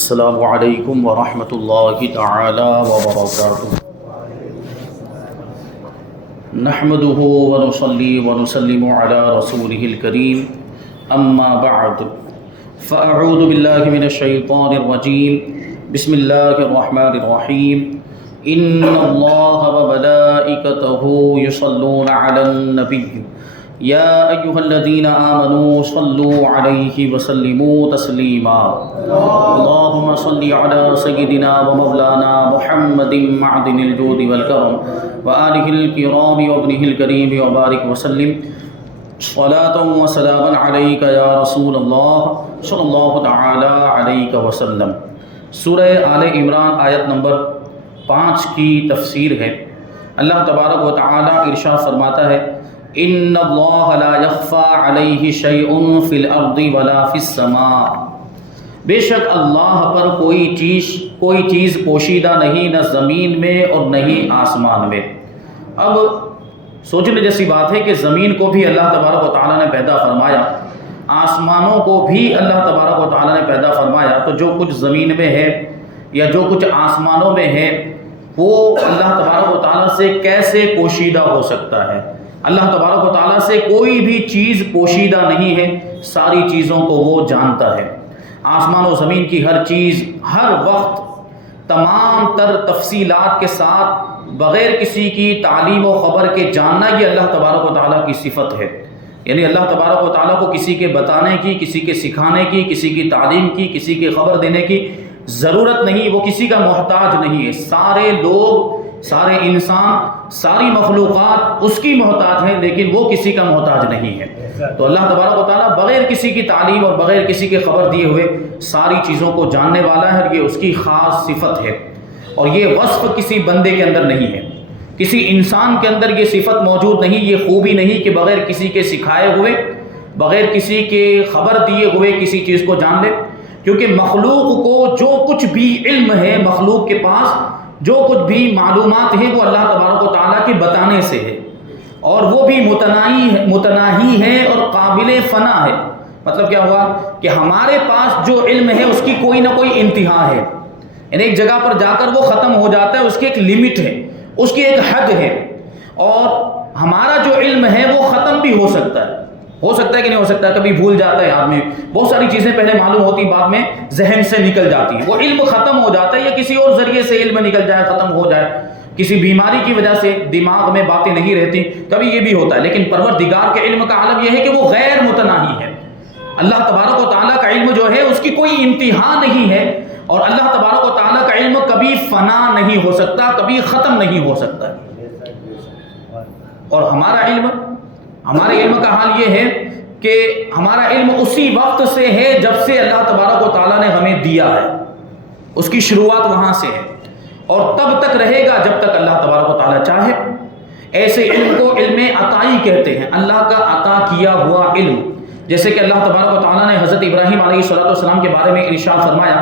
السلام علیکم ورحمۃ اللہ تعالی وبرکاتہ۔ نحمده ونصلي ونسلم على رسوله الكريم اما بعد فاعوذ باللہ من الشیطان الرجیم بسم اللہ الرحمن الرحیم ان اللہ وملائکتہ یصلون علی النبی یا ایہا الذین آمنوا صلوا علیہ وسلموا تسلیما اللہم صلی علی سیدنا ومولانا محمد معدن الجود والکرم وآلہ الکرام وابنہ الکریم وبارک وسلم صلاۃ وسلاما علیک یا رسول اللہ صلی اللہ تعالی علیہ وسلم۔ سورہ آل عمران آیت نمبر 5 کی تفسیر ہے۔ اللہ تبارک و تعالی ارشاد فرماتا ہے ان اللہ لا یخفی علیہ شیء فی الارض ولا فی السماء، بے شک اللہ پر کوئی چیز پوشیدہ نہیں، نہ زمین میں اور نہ ہی آسمان میں۔ اب سوچنے جیسی بات ہے کہ زمین کو بھی اللہ تبارک و تعالیٰ نے پیدا فرمایا، آسمانوں کو بھی اللہ تبارک و تعالیٰ نے پیدا فرمایا، تو جو کچھ زمین میں ہے یا جو کچھ آسمانوں میں ہے وہ اللہ تبارک و تعالیٰ سے کیسے پوشیدہ ہو سکتا ہے؟ اللہ تبارک و تعالیٰ سے کوئی بھی چیز پوشیدہ نہیں ہے، ساری چیزوں کو وہ جانتا ہے۔ آسمان و زمین کی ہر چیز ہر وقت تمام تر تفصیلات کے ساتھ بغیر کسی کی تعلیم و خبر کے جاننا، یہ اللہ تبارک و تعالیٰ کی صفت ہے۔ یعنی اللہ تبارک و تعالیٰ کو کسی کے بتانے کی، کسی کے سکھانے کی، کسی کی تعلیم کی، کسی کی خبر دینے کی ضرورت نہیں، وہ کسی کا محتاج نہیں ہے۔ سارے لوگ، سارے انسان، ساری مخلوقات اس کی محتاج ہیں، لیکن وہ کسی کا محتاج نہیں ہے۔ تو اللہ تبارک و تعالیٰ بغیر کسی کی تعلیم اور بغیر کسی کے خبر دیے ہوئے ساری چیزوں کو جاننے والا ہے، یہ اس کی خاص صفت ہے، اور یہ وصف کسی بندے کے اندر نہیں ہے، کسی انسان کے اندر یہ صفت موجود نہیں، یہ خوبی نہیں کہ بغیر کسی کے سکھائے ہوئے، بغیر کسی کے خبر دیے ہوئے کسی چیز کو جان لے۔ کیونکہ مخلوق کو جو کچھ بھی علم ہے، مخلوق کے پاس جو کچھ بھی معلومات ہے، وہ اللہ تبارک و تعالیٰ کے بتانے سے ہے، اور وہ بھی متناہی ہے اور قابل فنا ہے۔ مطلب کیا ہوا کہ ہمارے پاس جو علم ہے اس کی کوئی نہ کوئی انتہا ہے، یعنی ایک جگہ پر جا کر وہ ختم ہو جاتا ہے، اس کی ایک لمٹ ہے، اس کی ایک حد ہے، اور ہمارا جو علم ہے وہ ختم بھی ہو سکتا ہے کہ نہیں ہو سکتا، کبھی بھول جاتا ہے آدمی، بہت ساری چیزیں پہلے معلوم ہوتی بعد میں ذہن سے نکل جاتی ہیں، وہ علم ختم ہو جاتا ہے، یا کسی اور ذریعے سے علم نکل جائے، ختم ہو جائے، کسی بیماری کی وجہ سے دماغ میں باتیں نہیں رہتی، کبھی یہ بھی ہوتا ہے۔ لیکن پروردگار کے علم کا عالم یہ ہے کہ وہ غیر متناہی ہے۔ اللہ تبارک و تعالیٰ کا علم جو ہے اس کی کوئی انتہا نہیں ہے، اور اللہ تبارک و تعالیٰ کا علم کبھی فنا نہیں ہو سکتا، کبھی ختم نہیں ہو سکتا۔ اور ہمارے علم کا حال یہ ہے کہ ہمارا علم اسی وقت سے ہے جب سے اللہ تبارک و تعالیٰ نے ہمیں دیا ہے، اس کی شروعات وہاں سے ہے، اور تب تک رہے گا جب تک اللہ تبارک و تعالیٰ چاہے۔ ایسے علم کو علم عطائی کہتے ہیں، اللہ کا عطا کیا ہوا علم۔ جیسے کہ اللہ تبارک و تعالیٰ نے حضرت ابراہیم علیہ السلام کے بارے میں ارشاد فرمایا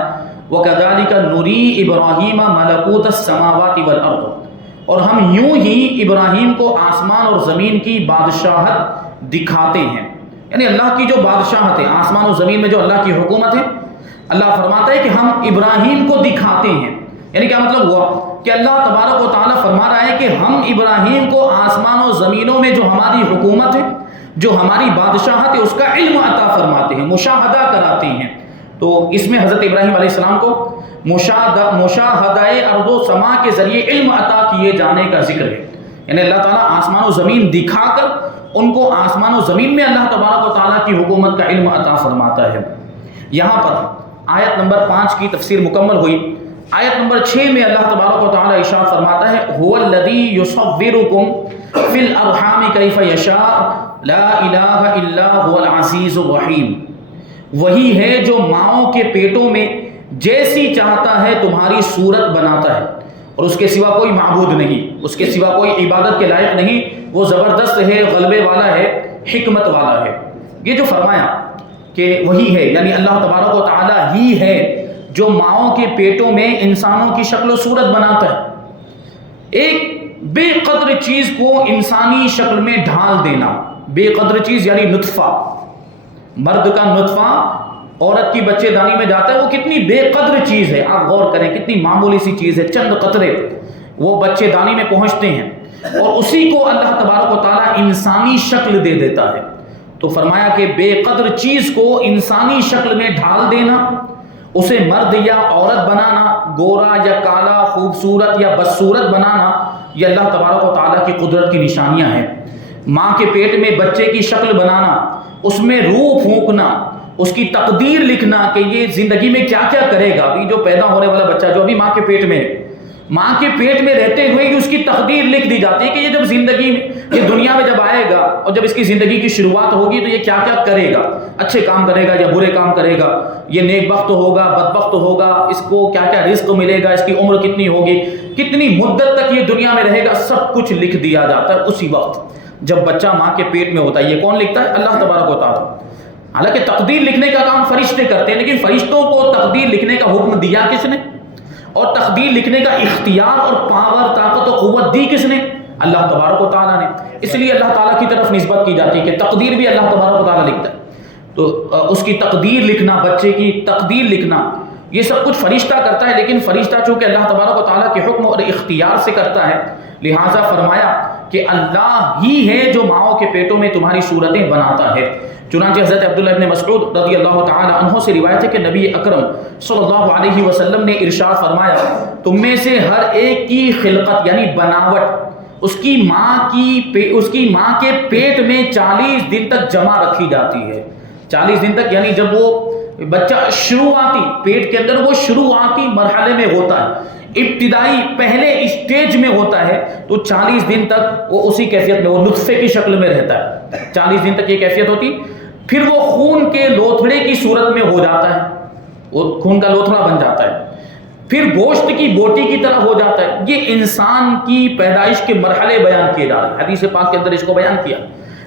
وَكَذَلِكَ نُرِي إِبْرَاهِيمَ مَلَكُوتَ السَّمَاوَاتِ وَالْأَرْضِ، اور ہم یوں ہی ابراہیم کو آسمان اور زمین کی بادشاہت دکھاتے ہیں۔ یعنی اللہ کی جو بادشاہت ہے، آسمان و زمین میں جو اللہ کی حکومت ہے، اللہ فرماتا ہے کہ ہم ابراہیم کو دکھاتے ہیں۔ یعنی کیا مطلب ہوا کہ اللہ تبارک و تعالیٰ فرما رہا ہے کہ ہم ابراہیم کو آسمان و زمینوں میں جو ہماری حکومت ہے، جو ہماری بادشاہت ہے، اس کا علم عطا فرماتے ہیں، مشاہدہ کراتے ہیں۔ تو اس میں حضرت ابراہیم علیہ السلام کو مشاہدہ ارض و سما کے ذریعے علم عطا کیے جانے کا ذکر ہے۔ یعنی اللہ تعالیٰ آسمان و زمین دکھا کر ان کو آسمان و زمین میں اللہ تبارک و تعالیٰ کی حکومت کا علم عطا فرماتا ہے۔ یہاں پر آیت نمبر 5 کی تفسیر مکمل ہوئی۔ آیت نمبر 6 میں اللہ تبارک و تعالیٰ ارشاد فرماتا ہے هو الذی یصورکم فی الارحام کیف یشاء لا الہ الا هو العزیز الرحیم، وہی ہے جو ماؤں کے پیٹوں میں جیسی چاہتا ہے تمہاری صورت بناتا ہے، اور اس کے سوا کوئی معبود نہیں، اس کے سوا کوئی عبادت کے لائق نہیں، وہ زبردست ہے، غلبے والا ہے، حکمت والا ہے۔ یہ جو فرمایا کہ وہی ہے، یعنی اللہ تبارک و تعالیٰ ہی ہے جو ماؤں کے پیٹوں میں انسانوں کی شکل و صورت بناتا ہے۔ ایک بے قدر چیز کو انسانی شکل میں ڈھال دینا، بے قدر چیز یعنی نطفہ، مرد کا نطفہ عورت کی بچے دانی میں جاتا ہے، وہ کتنی بے قدر چیز ہے، آپ غور کریں کتنی معمولی سی چیز ہے، چند قطرے وہ بچے دانی میں پہنچتے ہیں اور اسی کو اللہ تبارک و تعالیٰ انسانی شکل دے دیتا ہے۔ تو فرمایا کہ بے قدر چیز کو انسانی شکل میں ڈھال دینا، اسے مرد یا عورت بنانا، گورا یا کالا، خوبصورت یا بدصورت بنانا، یہ اللہ تبارک و تعالیٰ کی قدرت کی نشانیاں ہیں۔ ماں کے پیٹ میں بچے کی شکل بنانا، اس میں روح پھونکنا، اس کی تقدیر لکھنا کہ یہ زندگی میں کیا کیا کرے گا۔ ابھی جو پیدا ہونے والا بچہ جو ابھی ماں کے پیٹ میں ہے، ماں کے پیٹ میں رہتے ہوئے ہی اس کی تقدیر لکھ دی جاتی ہے کہ یہ جب زندگی یہ دنیا میں جب آئے گا اور جب اس کی زندگی کی شروعات ہوگی تو یہ کیا کیا کرے گا، اچھے کام کرے گا یا برے کام کرے گا، یہ نیک بخت ہوگا بدبخت ہوگا، اس کو کیا کیا رزق ملے گا، اس کی عمر کتنی ہوگی، کتنی مدت تک یہ دنیا میں رہے گا، سب کچھ لکھ دیا جاتا ہے اسی وقت جب بچہ ماں کے پیٹ میں ہوتا ہے۔ یہ کون لکھتا ہے؟ اللہ تبارک و تعالیٰ۔ حالانکہ تقدیر لکھنے کا کام فرشتے کرتے ہیں، لیکن فرشتوں کو تقدیر لکھنے کا حکم دیا کس نے، اور تقدیر لکھنے کا اختیار اور پاور، طاقت و قوت دی کس نے؟ اللہ تبارک و تعالیٰ نے۔ اس لیے اللہ تعالیٰ کی طرف نسبت کی جاتی ہے کہ تقدیر بھی اللہ تبارک و تعالیٰ لکھتا ہے۔ تو اس کی تقدیر لکھنا، بچے کی تقدیر لکھنا، یہ سب کچھ فرشتہ کرتا ہے، لیکن فرشتہ چونکہ اللہ تبارک و تعالیٰ کے حکم اور اختیار سے کرتا ہے، لہٰذا فرمایا کہ اللہ ہی ہے جو ماؤں کے پیٹوں میں تمہاری صورتیں بناتا ہے۔ چنانچہ حضرت عبداللہ ابن مسعود رضی اللہ تعالی عنہ سے روایت ہے کہ نبی اکرم صلی اللہ علیہ وسلم نے ارشاد فرمایا، تم میں سے ہر ایک کی خلقت یعنی بناوٹ اس کی ماں کے پیٹ میں 40 دن تک جمع رکھی جاتی ہے۔ 40 دن تک یعنی جب وہ بچہ شروعاتی پیٹ کے اندر وہ شروعاتی مرحلے میں ہوتا ہے، ابتدائی پہلے اسٹیج میں ہوتا ہے، تو 40 دن تک وہ اسی کیفیت میں، وہ نطفے کی شکل میں رہتا ہے۔ 40 دن تک یہ کیفیت ہوتی، پھر وہ خون کے لوتھڑے کی صورت میں ہو جاتا ہے، وہ خون کا لوتھڑا بن جاتا ہے، پھر گوشت کی بوٹی کی طرح ہو جاتا ہے۔ یہ انسان کی پیدائش کے مرحلے بیان کیے جا رہے ہیں، حدیث پاک کے اندر اس کو بیان کیا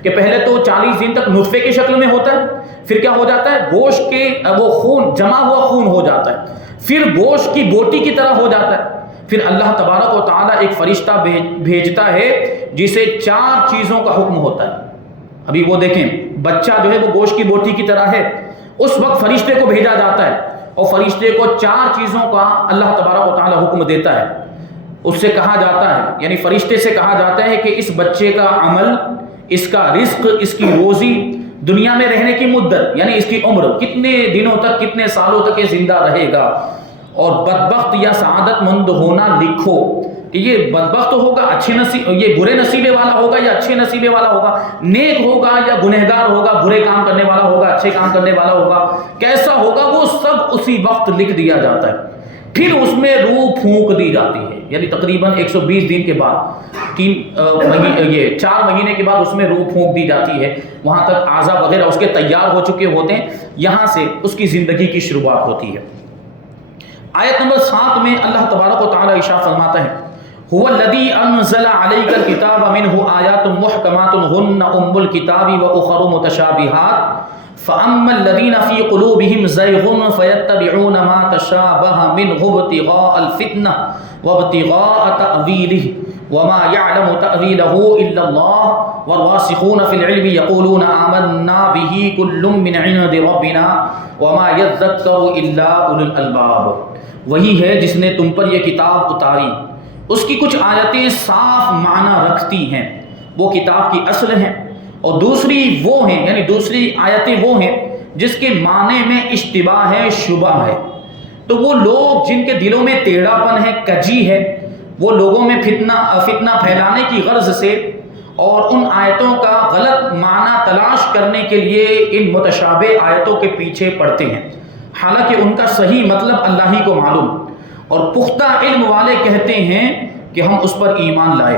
کہ پہلے تو 40 دن تک نطفے کی شکل میں ہوتا ہے، پھر کیا ہو جاتا ہے، گوشت کے وہ خون جمع ہوا خون ہو جاتا ہے، پھر گوشت کی بوٹی کی طرح ہو جاتا ہے، پھر اللہ تبارک و تعالیٰ ایک فرشتہ بھیجتا ہے جسے 4 چیزوں کا حکم ہوتا ہے۔ ابھی وہ دیکھیں بچہ جو ہے وہ گوشت کی بوٹی کی طرح ہے، اس وقت فرشتے کو بھیجا جاتا ہے اور فرشتے کو 4 چیزوں کا اللہ تبارک و تعالیٰ حکم دیتا ہے۔ اس سے کہا جاتا ہے، یعنی فرشتے سے کہا جاتا ہے کہ اس بچے کا عمل، اس کا رزق، اس کی روزی، دنیا میں رہنے کی مدت یعنی اس کی عمر، کتنے دنوں تک کتنے سالوں تک یہ زندہ رہے گا، اور بدبخت یا سعادت مند ہونا لکھو کہ یہ بدبخت ہوگا، اچھے نصیب، یہ برے نصیبے والا ہوگا یا اچھے نصیبے والا ہوگا، نیک ہوگا یا گنہگار ہوگا، برے کام کرنے والا ہوگا اچھے کام کرنے والا ہوگا، کیسا ہوگا، وہ سب اسی وقت لکھ دیا جاتا ہے۔ پھر اس میں روح پھونک دی جاتی ہے، یعنی تقریباً 120 دن کے بعد 4 مہینے کے بعد اس میں روح پھونک دی جاتی ہے، وہاں تک اعضاء وغیرہ اس کے تیار ہو چکے ہوتے ہیں، یہاں سے اس کی زندگی کی شروعات ہوتی ہے۔ آیت نمبر 7 میں اللہ تبارک و تعالیٰ ارشاد فرماتا ہے، هو الذی انزل علیک الکتاب منہ آیات محکمات ہن ام الکتاب واخر متشابہات فاما الذین فی قلوبہم زیغ فیتبعون ما تشابہ منہ ابتغاء الفتنہ وابتغاء تأویلہ وما یعلم تأویلہ الا اللہ والراسخون فی العلم یقولون آمنا بہ کل من عند ربنا وما یذکر الا اولو الالباب۔ وہی ہے جس نے تم پر یہ کتاب اتاری، اس کی کچھ آیتیں صاف معنی رکھتی ہیں، وہ کتاب کی اصل ہیں، اور دوسری وہ ہیں، یعنی دوسری آیتیں وہ ہیں جس کے معنی میں اشتباہ ہے، شبہ ہے۔ تو وہ لوگ جن کے دلوں میں ٹیڑھا پن ہے، کجی ہے، وہ لوگوں میں فتنہ پھیلانے کی غرض سے اور ان آیتوں کا غلط معنی تلاش کرنے کے لیے ان متشابہ آیتوں کے پیچھے پڑتے ہیں، حالانکہ ان کا صحیح مطلب اللہ ہی کو معلوم، اور پختہ علم والے کہتے ہیں کہ ہم اس پر ایمان لائے،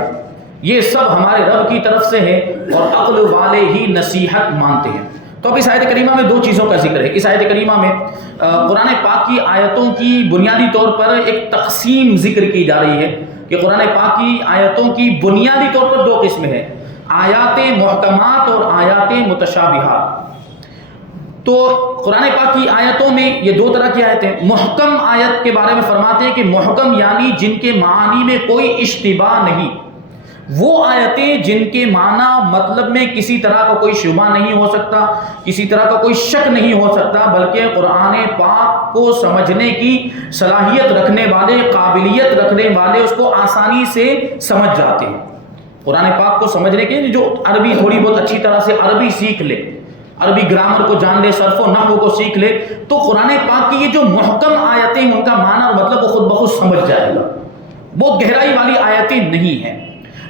یہ سب ہمارے رب کی طرف سے ہے، اور عقل والے ہی نصیحت مانتے ہیں۔ تو اب اس آیت کریمہ میں 2 چیزوں کا ذکر ہے۔ اس آیت کریمہ میں قرآن پاک کی آیتوں کی بنیادی طور پر ایک تقسیم ذکر کی جا رہی ہے کہ قرآن پاک کی آیتوں کی بنیادی طور پر 2 قسمیں ہیں، آیات محکمات اور آیات متشابہات۔ تو قرآن پاک کی آیتوں میں یہ 2 طرح کی آیتیں، محکم آیت کے بارے میں فرماتے ہیں کہ محکم یعنی جن کے معانی میں کوئی اشتباہ نہیں، وہ آیتیں جن کے معنی مطلب میں کسی طرح کا کوئی شبہ نہیں ہو سکتا، کسی طرح کا کوئی شک نہیں ہو سکتا، بلکہ قرآن پاک کو سمجھنے کی صلاحیت رکھنے والے، قابلیت رکھنے والے اس کو آسانی سے سمجھ جاتے ہیں۔ قرآن پاک کو سمجھنے کے جو عربی تھوڑی بہت اچھی طرح سے عربی سیکھ لے، عربی گرامر کو جان لے، صرف و نحو کو سیکھ لے، تو قرآن پاک کی یہ جو محکم آیتیں ان کا معنی اور مطلب وہ خود بخود سمجھ جائے گا۔ بہت گہرائی والی آیتیں نہیں ہیں،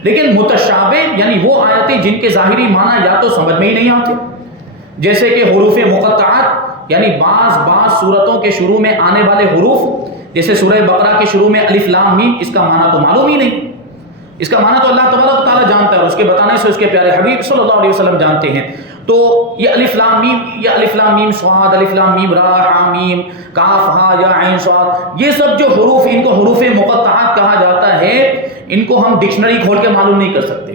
لیکن متشابہ یعنی وہ آیتیں جن کے ظاہری معنی یا تو سمجھ میں ہی نہیں آتے، جیسے کہ حروف مقطعات، یعنی بعض صورتوں کے شروع میں آنے والے حروف، جیسے سورہ بقرہ کے شروع میں الف لام میم، اس کا معنی تو معلوم ہی نہیں، اس کا معنی تو اللہ تبارک و تعالیٰ جانتا ہے، اور اس کے بتانے سے اس کے پیارے حبیب صلی اللہ علیہ وسلم جانتے ہیں۔ تو یہ الف لام میم صاد، الف لام میم را، حا میم کاف ہا یا عین صاد، یہ سب جو حروف، ان کو حروف مقطعات کہا جاتا ہے۔ ان کو ہم ڈکشنری کھول کے معلوم نہیں کر سکتے،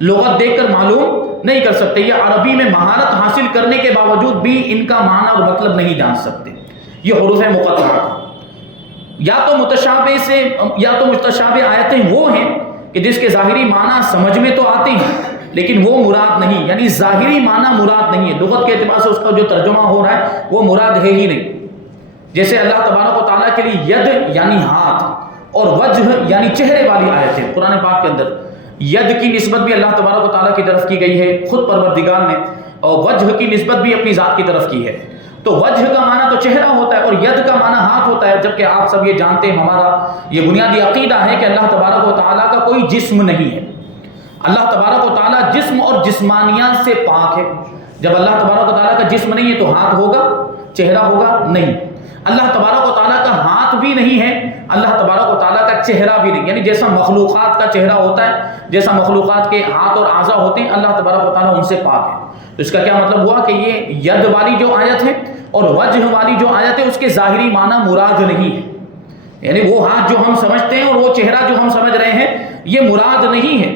لغت دیکھ کر معلوم نہیں کر سکتے، یا عربی میں مہارت حاصل کرنے کے باوجود بھی ان کا معنی اور مطلب نہیں جان سکتے۔ یہ حروف مقطعات یا تو متشابہ آیتیں وہ ہیں کہ جس کے ظاہری معنی سمجھ میں تو آتے ہیں لیکن وہ مراد نہیں، یعنی ظاہری معنی مراد نہیں ہے، لغت کے اعتبار سے اس کا جو ترجمہ ہو رہا ہے وہ مراد ہے ہی نہیں۔ جیسے اللہ تبارک و تعالیٰ کے لیے ید یعنی ہاتھ اور وجہ یعنی چہرے والی آیت ہے قرآن پاک کے اندر، ید کی نسبت بھی اللہ تبارک و تعالیٰ کی طرف کی گئی ہے خود پروردگار نے، اور وجہ کی نسبت بھی اپنی ذات کی طرف کی ہے۔ تو وجہ کا معنی تو چہرہ ہوتا ہے اور ید کا معنی ہاتھ ہوتا ہے، جبکہ آپ سب یہ جانتے ہیں، ہمارا یہ بنیادی عقیدہ ہے کہ اللہ تبارک و تعالیٰ کا کوئی جسم نہیں ہے۔ اللہ تبارک و تعالیٰ جسم اور جسمانیات سے پاک ہے۔ جب اللہ تبارک و تعالیٰ کا جسم نہیں ہے تو ہاتھ ہوگا، چہرہ ہوگا نہیں۔ اللہ تبارک و تعالیٰ کا ہاتھ بھی نہیں ہے، اللہ تبارک و تعالیٰ کا چہرہ بھی نہیں، یعنی جیسا مخلوقات کا چہرہ ہوتا ہے، جیسا مخلوقات کے ہاتھ اور اعضاء ہوتے ہیں، اللہ تبارک و تعالیٰ ان سے پاک ہے۔ تو اس کا کیا مطلب ہوا کہ یہ ید والی جو آیت ہے اور وجہ والی جو آیت ہے اس کے ظاہری معنی مراد نہیں ہے، یعنی وہ ہاتھ جو ہم سمجھتے ہیں اور وہ چہرہ جو ہم سمجھ رہے ہیں یہ مراد نہیں ہے۔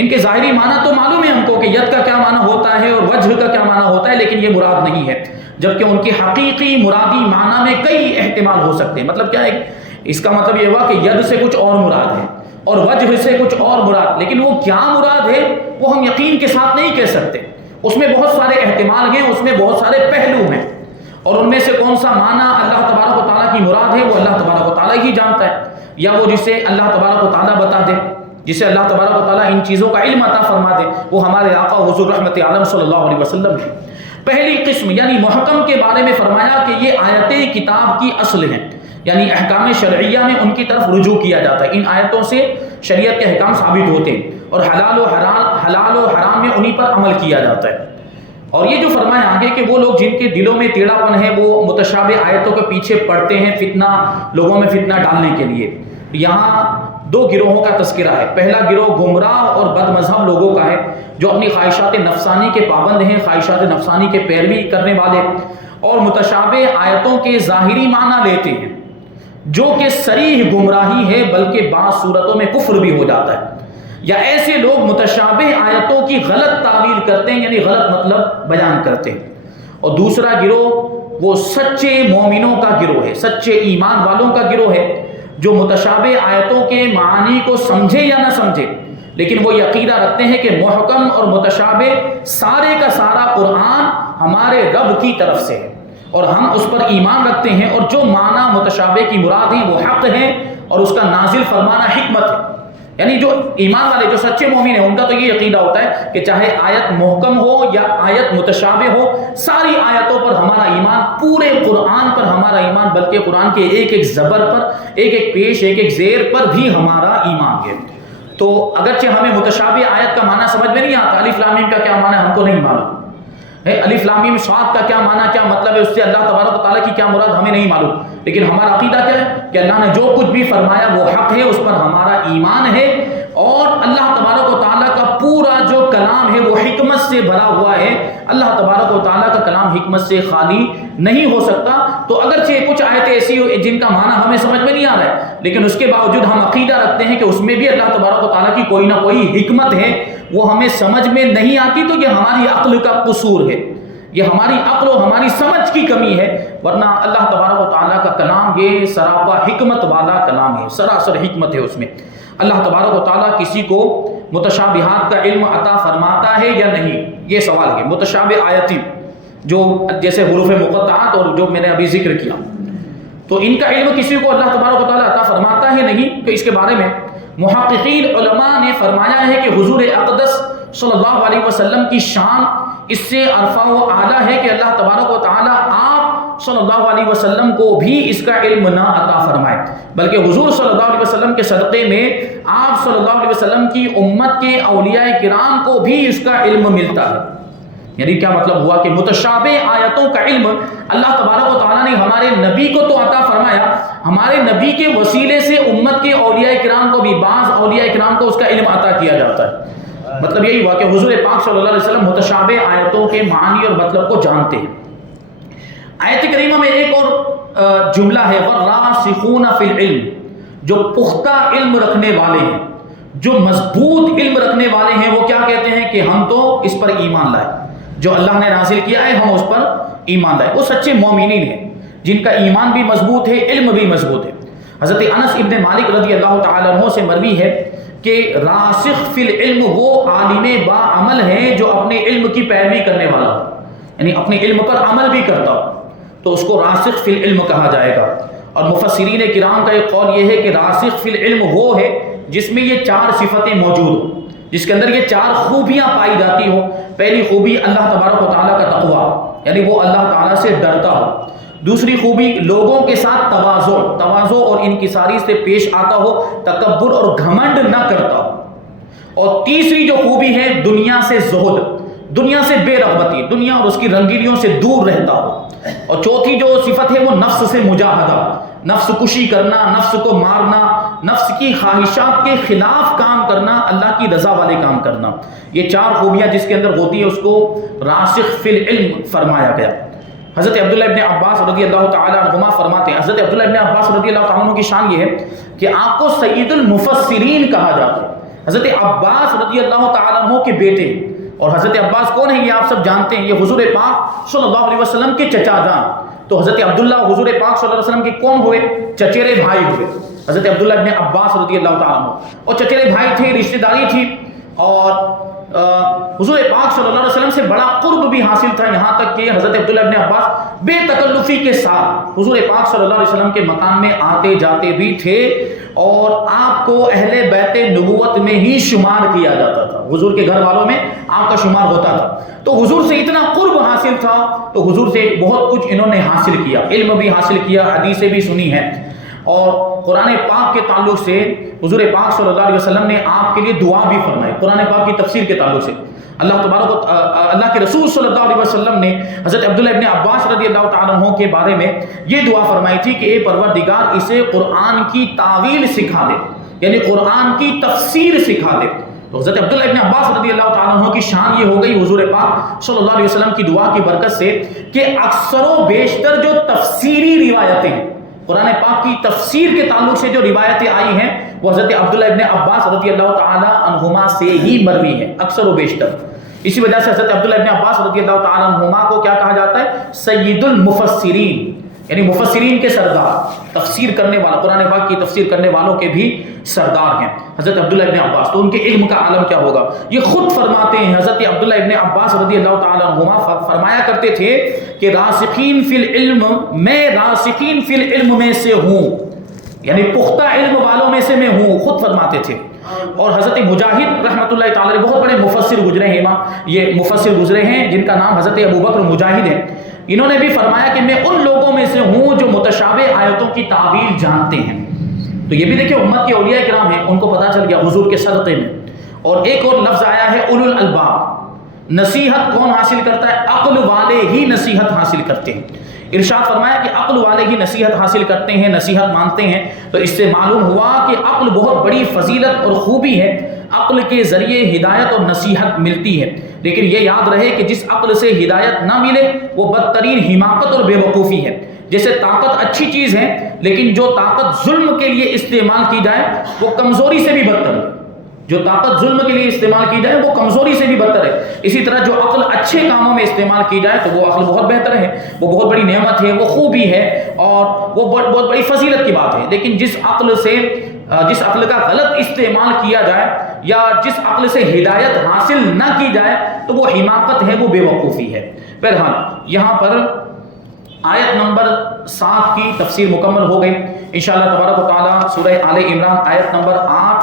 ان کے ظاہری معنی تو معلوم ہے ہم کو کہ ید کا کیا معنی ہوتا ہے اور وجہ کا کیا معنی ہوتا ہے، لیکن یہ مراد نہیں ہے، جبکہ ان کی حقیقی مرادی معنی میں کئی احتمال ہو سکتے ہیں۔ مطلب کیا ہے، اس کا مطلب یہ ہوا کہ ید سے کچھ اور مراد ہے اور وجہ سے کچھ اور مراد، لیکن وہ کیا مراد ہے وہ ہم یقین کے ساتھ نہیں کہہ سکتے۔ اس میں بہت سارے احتمال ہیں، اس میں بہت سارے پہلو ہیں، اور ان میں سے کون سا معنی اللہ تبارک و تعالیٰ کی مراد ہے وہ اللہ تبارک و تعالیٰ ہی جانتا ہے، یا وہ جسے اللہ تبارک و تعالیٰ بتا دے، جسے اللہ تبارک و تعالیٰ ان چیزوں کا علم عطا فرما دے، وہ ہمارے آقا حضور رحمت عالم صلی اللہ علیہ وسلم ہے۔ پہلی قسم یعنی محکم کے بارے میں فرمایا کہ یہ آیتیں کتاب کی اصل ہیں، یعنی احکام شرعیہ میں ان کی طرف رجوع کیا جاتا ہے، ان آیتوں سے شریعت کے احکام ثابت ہوتے ہیں اور حلال و حرام میں انہی پر عمل کیا جاتا ہے۔ اور یہ جو فرمایا آگے کہ وہ لوگ جن کے دلوں میں ٹیڑھا پن ہے وہ متشابہ آیتوں کے پیچھے پڑتے ہیں فتنہ، لوگوں میں فتنہ ڈالنے کے لیے۔ یہاں دو گروہوں کا تذکرہ ہے۔ پہلا گروہ گمراہ اور بد مذہب لوگوں کا ہے جو اپنی خواہشات نفسانی کے پابند ہیں، خواہشات نفسانی کے پیروی کرنے والے، اور متشابہ آیتوں کے ظاہری معنی لیتے ہیں، جو کہ صریح گمراہی ہے بلکہ بعض صورتوں میں کفر بھی ہو جاتا ہے۔ یا ایسے لوگ متشابہ آیتوں کی غلط تعویل کرتے ہیں، یعنی غلط مطلب بیان کرتے ہیں۔ اور دوسرا گروہ وہ سچے مومنوں کا گروہ ہے، سچے ایمان والوں کا گروہ ہے، جو متشابہ آیتوں کے معانی کو سمجھے یا نہ سمجھے لیکن وہ یہ عقیدہ رکھتے ہیں کہ محکم اور متشابہ سارے کا سارا قرآن ہمارے رب کی طرف سے ہے اور ہم اس پر ایمان رکھتے ہیں، اور جو معنی متشابہ کی مراد ہیں وہ حق ہیں اور اس کا نازل فرمانا حکمت ہے۔ یعنی جو ایمان والے، جو سچے مومن ہیں، ان کا تو یہ عقیدہ ہوتا ہے کہ چاہے آیت محکم ہو یا آیت متشابہ ہو، ساری آیتوں پر ہمارا ایمان، پورے قرآن پر ہمارا ایمان، بلکہ قرآن کے ایک ایک زبر پر، ایک ایک پیش، ایک ایک زیر پر بھی ہمارا ایمان ہے۔ تو اگرچہ ہمیں متشابہ آیت کا معنی سمجھ میں نہیں آتا، الف لام میم کا کیا معنی ہم کو نہیں معلوم ہے، الف لام میم صاد کا کیا معنی، کیا مطلب ہے، اس سے اللہ تبارک و تعالیٰ کی کیا مراد ہمیں نہیں معلوم، لیکن ہمارا عقیدہ کیا ہے کہ اللہ نے جو کچھ بھی فرمایا وہ حق ہے، اس پر ہمارا ایمان ہے، اور اللہ تبارک و تعالیٰ کا پورا جو کلام ہے وہ حکمت سے بھرا ہوا ہے۔ اللہ تبارک و تعالیٰ کا کلام حکمت سے خالی نہیں ہو سکتا۔ تو اگرچہ کچھ آیتیں ایسی جن کا معنی ہمیں سمجھ میں نہیں آ رہا ہے، لیکن اس کے باوجود ہم عقیدہ رکھتے ہیں کہ اس میں بھی اللہ تبارک و تعالیٰ کی کوئی نہ کوئی حکمت ہے، وہ ہمیں سمجھ میں نہیں آتی، تو یہ ہماری عقل کا قصور ہے، یہ ہماری عقل و ہماری سمجھ کی کمی ہے، ورنہ اللہ تبارک و تعالیٰ کا کلام یہ سراپا حکمت والا کلام ہے، سراسر حکمت ہے اس میں۔ اللہ تبارک و تعالیٰ کسی کو متشابہات کا علم عطا فرماتا ہے یا نہیں؟ یہ سوال ہے. متشابہ آیتیں جو جیسے حروف مقطعات اور جو میں نے ابھی ذکر کیا، تو ان کا علم کسی کو اللہ تبارک و تعالیٰ عطا فرماتا ہے نہیں؟ تو اس کے بارے میں محققین علماء نے فرمایا ہے کہ حضور اقدس صلی اللہ علیہ وسلم کی شان اس سے عرفہ و اعلیٰ ہے کہ اللہ تبارک و تعالیٰ آپ صلی اللہ علیہ وسلم کو بھی اس کا علم نہ عطا فرمائے، بلکہ حضور صلی اللہ علیہ وسلم کے صدقے میں آپ صلی اللہ علیہ وسلم کی امت کے اولیاء کرام کو بھی اس کا علم ملتا ہے. یعنی کیا مطلب ہوا کہ متشابہ آیتوں کا علم اللہ تبارک و تعالیٰ نے ہمارے نبی کو تو عطا فرمایا، ہمارے نبی کے وسیلے سے امت کے اولیاء کرام کو بھی، بعض اولیاء کرام کو اس کا علم عطا کیا جاتا ہے. مطلب یہی ہوا کہ حضور پاک صلی اللہ علیہ وسلم متشابہ آیتوں کے معنی اور مطلب کو جانتے ہیں. آیت کریمہ میں ایک اور جملہ ہے وَالرَّاسِخُونَ فِي الْعِلْمِ، جو پختہ علم رکھنے والے ہیں، جو مضبوط علم رکھنے والے ہیں، وہ کیا کہتے ہیں کہ ہم تو اس پر ایمان لائے، جو اللہ نے نازل کیا ہے ہم اس پر ایمان لائے. وہ سچے مومنین ہیں جن کا ایمان بھی مضبوط ہے، علم بھی مضبوط ہے. حضرت انس ابن مالک رضی اللہ تعالیٰ عنہ سے مروی ہے کہ راسخ فی العلم وہ عالم با عمل ہے جو اپنے علم کی پیروی کرنے والا ہو، یعنی اپنے علم پر عمل بھی کرتا ہو تو اس کو راسخ فی العلم کہا جائے گا. اور مفسرین کرام کا ایک قول یہ ہے کہ راسخ فی العلم وہ ہے جس میں یہ چار صفتیں موجود ہوں، جس کے اندر یہ چار خوبیاں پائی جاتی ہو. پہلی خوبی اللہ تبارک و تعالیٰ کا تقویٰ، یعنی وہ اللہ تعالیٰ سے ڈرتا ہو. دوسری خوبی لوگوں کے ساتھ تواضع اور انکساری سے پیش آتا ہو، تکبر اور گھمنڈ نہ کرتا ہو. اور تیسری جو خوبی ہے دنیا سے زہد، دنیا سے بے رغبتی، دنیا اور اس کی رنگینیوں سے دور رہتا ہو. اور چوتھی جو صفت ہے وہ نفس سے مجاہدہ، نفس کشی کرنا، نفس کو مارنا، نفس کی خواہشات کے خلاف کام کرنا، اللہ کی رضا والے کام کرنا. یہ چار خوبیاں جس کے اندر ہوتی ہے اس کو راسخ فی العلم فرمایا گیا. حضرت عبداللہ ابن عباس رضی اللہ تعالیٰ عنہما فرماتے ہیں، حضرت عبداللہ ابن عباس رضی اللہ تعالیٰ عنہ کی شان یہ ہے کہ آپ کو سید المفسرین کہا جاتا ہے. حضرت عباس رضی اللہ تعالیٰ عنہ کے بیٹے، اور حضرت عباس کون ہیں یہ آپ سب جانتے ہیں، یہ حضور پاک صلی اللہ علیہ وسلم کے چچا جان. تو حضرت عبداللہ حضور پاک صلی اللہ علیہ وسلم کے کون ہوئے؟ چچیرے بھائی ہوئے، حضرت عبداللہ ابن عباس رضی اللہ تعالیٰ عنہ. اور چچیرے بھائی تھے، رشتہ داری تھی، اور حضور پاک صلی اللہ علیہ وسلم سے بڑا قرب بھی حاصل تھا، یہاں تک کہ حضرت عبداللہ ابن عباس بے تکلفی کے ساتھ حضور پاک صلی اللہ علیہ وسلم کے مکان میں آتے جاتے بھی تھے، اور آپ کو اہل بیت نبوت میں ہی شمار کیا جاتا تھا، حضور کے گھر والوں میں آپ کا شمار ہوتا تھا. تو حضور سے اتنا قرب حاصل تھا، تو حضور سے بہت کچھ انہوں نے حاصل کیا، علم بھی حاصل کیا، حدیثیں بھی سنی ہیں. اور قرآن پاک کے تعلق سے حضور پاک صلی اللہ علیہ وسلم نے آپ کے لیے دعا بھی فرمائی. قرآن پاک کی تفسیر کے تعلق سے اللہ کے رسول صلی اللہ علیہ وسلم نے حضرت عبداللہ ابن عباس رضی اللہ تعالیٰ عنہ کے بارے میں یہ دعا فرمائی تھی کہ اے پروردگار اسے قرآن کی تعویل سکھا دے، یعنی قرآن کی تفسیر سکھا دے. تو حضرت عبداللہ ابن عباس رضی اللہ تعالیٰ عنہ کی شان یہ ہو گئی حضور پاک صلی اللہ علیہ وسلم کی دعا کی برکت سے کہ اکثر و بیشتر جو تفسیری روایتیں، قرآن پاک کی تفسیر کے تعلق سے جو روایتیں آئی ہیں وہ حضرت عبداللہ ابن عباس رضی اللہ تعالیٰ عنہما سے ہی مروی ہیں اکثر و بیشتر. اسی وجہ سے حضرت عبداللہ ابن عباس رضی اللہ تعالیٰ عنہما کو کیا کہا جاتا ہے؟ سید المفسرین، یعنی مفسرین کے سردار، تفسیر کرنے والا، قرآن پاک کی تفسیر کرنے والوں کے بھی سردار ہیں حضرت عبداللہ ابن عباس. تو ان کے علم کا عالم کیا ہوگا؟ یہ خود فرماتے ہیں حضرت عبداللہ ابن عباس رضی اللہ تعالیٰ عنہما فرمایا کرتے تھے کہ راسخین فی العلم، میں راسخین فی العلم میں سے ہوں، یعنی پختہ علم والوں میں سے میں ہوں، خود فرماتے تھے. اور حضرت مجاہد رحمۃ اللہ تعالی علیہ بہت بڑے مفسر گزرے ہیں، یہ مفسر گزرے ہیں جن کا نام حضرت ابو بکر مجاہد ہے. انہوں نے بھی فرمایا کہ میں ان لوگوں میں سے ہوں جو متشابہ آیتوں کی تعویل جانتے ہیں. تو یہ بھی دیکھیں امت کے اولیاء کرام ہیں، ان کو پتہ چل گیا حضور کے صدقے میں. اور ایک اور لفظ آیا ہے اولو الالباب، نصیحت کون حاصل کرتا ہے؟ عقل والے ہی نصیحت حاصل کرتے ہیں. ارشاد فرمایا کہ عقل والے ہی نصیحت حاصل کرتے ہیں، نصیحت مانتے ہیں. تو اس سے معلوم ہوا کہ عقل بہت بڑی فضیلت اور خوبی ہے، عقل کے ذریعے ہدایت اور نصیحت ملتی ہے. لیکن یہ یاد رہے کہ جس عقل سے ہدایت نہ ملے وہ بدترین حماقت اور بے وقوفی ہے. جیسے طاقت اچھی چیز ہے، لیکن جو طاقت ظلم کے لیے استعمال کی جائے وہ کمزوری سے بھی بدتر ہے. جو طاقت ظلم کے لیے استعمال کی جائے وہ کمزوری سے بھی بدتر ہے. اسی طرح جو عقل اچھے کاموں میں استعمال کی جائے تو وہ عقل بہت بہتر ہے، وہ بہت بڑی نعمت ہے، وہ خوبی ہے، اور وہ بہت بڑی فضیلت کی بات ہے. لیکن جس عقل کا غلط استعمال کیا جائے یا جس عقل سے ہدایت حاصل نہ کی جائے تو وہ حماقت ہے، وہ بے وقوفی ہے۔ بہرحال یہاں پر آیت نمبر 7 کی تفسیر مکمل ہو گئی۔ انشاءاللہ تبارک و تعالی سورہ آل عمران آیت نمبر 8،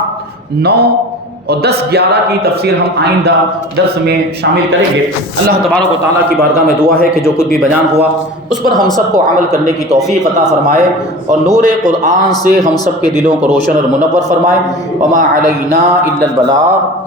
9 اور 10، 11 کی تفسیر ہم آئندہ درس میں شامل کریں گے۔ اللہ تبارک و تعالیٰ کی بارگاہ میں دعا ہے کہ جو کچھ بھی بیان ہوا اس پر ہم سب کو عمل کرنے کی توفیق عطا فرمائے اور نور قرآن سے ہم سب کے دلوں کو روشن اور منور فرمائے۔ وما علینا الا البلاغ۔